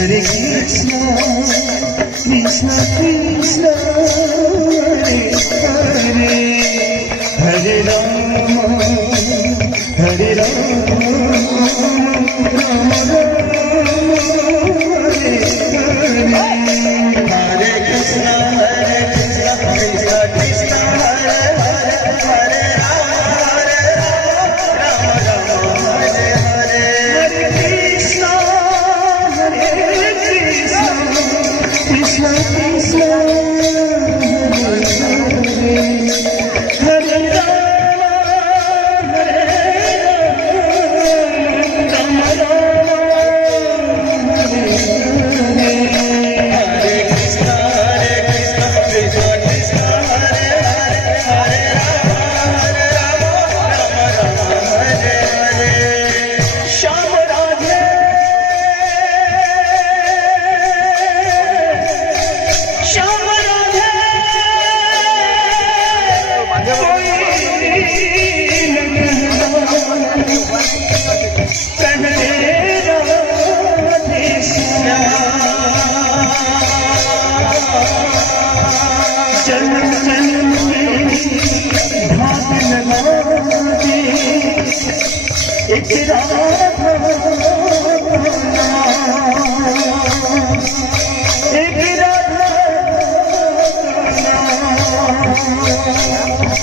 Hare Krishna, Krishna Krishna, Hare Hare, Hare Rama, Hare Rama, Rama Rama, Hare Hare. Hare Krishna, Krishna Krishna, Hare Hare, Hare Rama, Rama Rama, Hare Hare. Hare Krishna, Krishna Krishna, Hare Hare, Hare Rama, Rama Rama, Hare Hare. Hare Krishna, Krishna Krishna, Hare Hare, Hare Rama, Rama Rama, Hare Hare. Shyam Radhe, Shyam Radhe, कोई न कहने राधे श्याम, जन्म जन्म में भाग लगा दे एक रात